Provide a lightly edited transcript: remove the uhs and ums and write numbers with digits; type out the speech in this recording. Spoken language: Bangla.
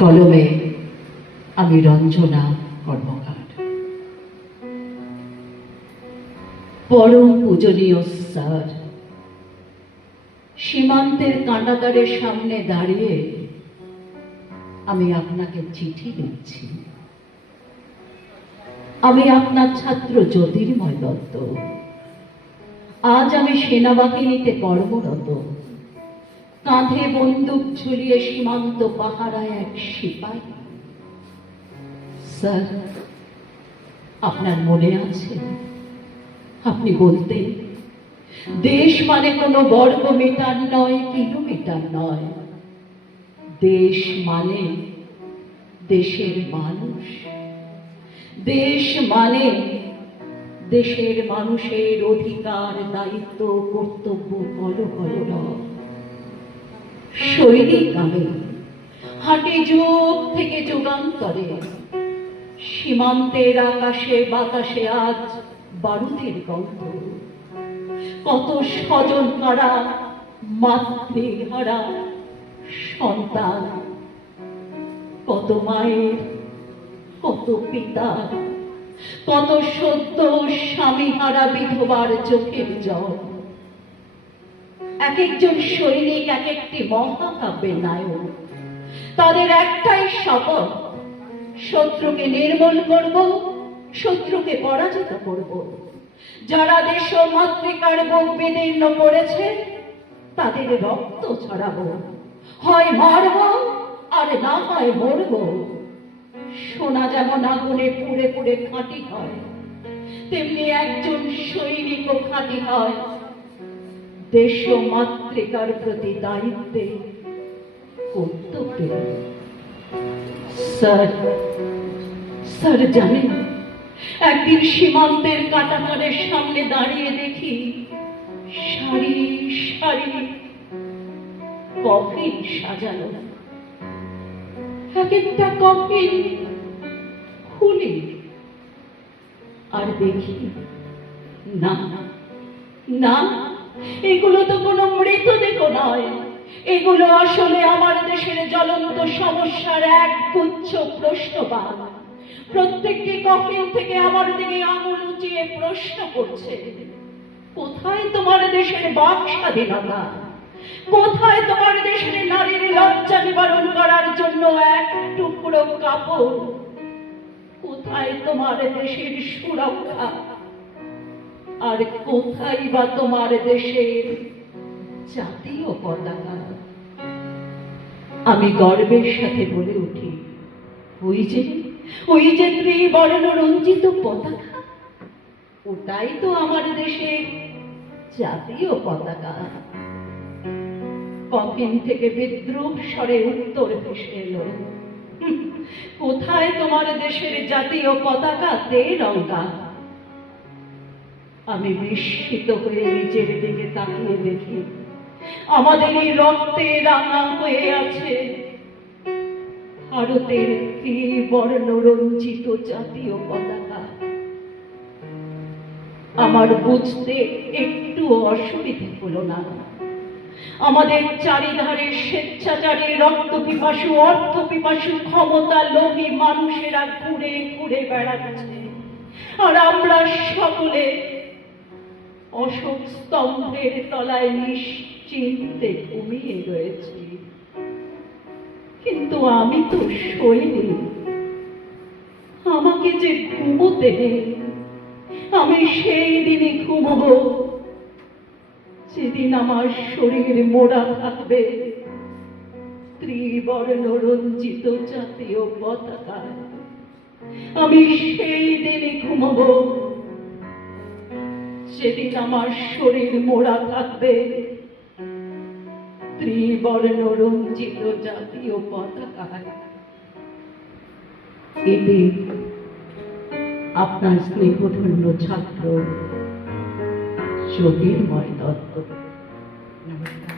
কলমে আমি রঞ্জনা কর্মকার। পরম পূজনীয় স্যার, সীমান্তের কাঁটাতারের সামনে দাঁড়িয়ে আমি আপনাকে চিঠি লিখছি। আমি আপনার ছাত্র জ্যোতির্ময় দত্ত। আজ আমি সেনাবাহিনীতে কর্মরত। কাঁধে বন্দুক ঝুলিয়ে সীমান্ত পাহারায় এক সিপাহী। স্যার, আপনার মনে আছে আপনি বলতেন, দেশ মানে কোনো বর্গ মিটার নয়, কিলোমিটার নয়, দেশ মানে দেশের মানুষ। দেশ মানে দেশের মানুষের অধিকার, দায়িত্ব, কর্তব্য কলো কলো নয়। সৈনিক আমি, হাঁটে যুগ থেকে যুগান্তরে। সীমান্তের আকাশে বাতাসে আজ বারুদের গন্ধ। কত স্বজন হারা, মাতৃহারা সন্তান, কত মায়ের, কত পিতার, কত সদ্য স্বামী হারা বিধবার চোখের জল। এক একজন সৈনিক এক একটি মহাকাব্যের নায়ক। তাদের একটাই শপথ, শত্রুকে নির্মূল করব, শত্রুকে পরাজিত করব। যারা দেশ ও মাতৃকার বুক বিদীর্ণ করেছে তাদের রক্ত ছড়াবো। হয় মারব আর না হয় মরব। সোনা যেমন আগুনে পুড়ে পুড়ে খাঁটি হয়, তেমনি একজন সৈনিকও খাঁটি হয় দেশ ও মাতৃকার প্রতি দায়িত্বে, কর্তব্যে। স্যার, স্যার জানেন, একদিন সীমান্তের কাঁটাতারের সামনে দাঁড়িয়ে দেখি সারি সারি কফিন সাজানো। এক একটা কফিন খুলি আর দেখি না না, এগুলো তো কোনো মৃতদেহ নয়। এগুলো আসলে আমার দেশের জ্বলন্ত সমস্যার এক গুচ্ছ প্রশ্নবাদ। প্রত্যেকটি কফিন থেকে আমার দিকে আঙুল উঁচিয়ে প্রশ্ন করছে, কোথায় তোমার দেশের বাক স্বাধীনতা? কোথায় তোমার দেশের নারীর লজ্জা নিবারণ করার জন্য এক টুকরো কাপড়? কোথায় তোমার দেশের সুরক্ষা? আর কোথায় বা তোমার দেশের জাতীয় পতাকা? আমি গর্বের সাথে বলে উঠি, ওই যে ত্রিবর্ণ রঞ্জিত পতাকা, ওটাই তো আমার দেশের জাতীয় পতাকা। কফিন থেকে বিদ্রুপ স্বরে উত্তর ভেসে এলো, কোথায় তোমার দেশের জাতীয় পতাকা? তেরঙ্গা। আমি বিস্মিত হয়ে নিজের দিকে তাকিয়ে দেখি আমাদের এই রক্তে রাঙা হয়ে আছে ভারতের ত্রিবর্ণ রঞ্জিত জাতীয় পতাকা। আমার বুঝতে একটু অসুবিধে হলো না। আমাদের চারিধারে স্বেচ্ছাচারী, রক্ত পিপাসু, অর্থ পিপাসু, ক্ষমতা লোভী মানুষেরা ঘুরে ঘুরে বেড়াচ্ছে, আর আমরা সকলে অশোক স্তম্ভের তলায় নিশ্চিন্তে ঘুমিয়ে রয়েছি। কিন্তু আমি তো সৈনিক, আমাকে যে ঘুমোতে নেই। আমি সেই দিনই ঘুমবো যেদিন আমার শরীর মোড়া থাকবে ত্রিবর্ণ রঞ্জিত জাতীয় পতাকায়। আমি সেই দিনই ঘুমবো যেদিন আমার শরীর মোড়া থাকবে ত্রিবর্ণ রঞ্জিত জাতীয় পতাকায়। এটি আপনার স্নেহধন্য ছাত্র জ্যোতির্ময় দত্ত। নমস্কার।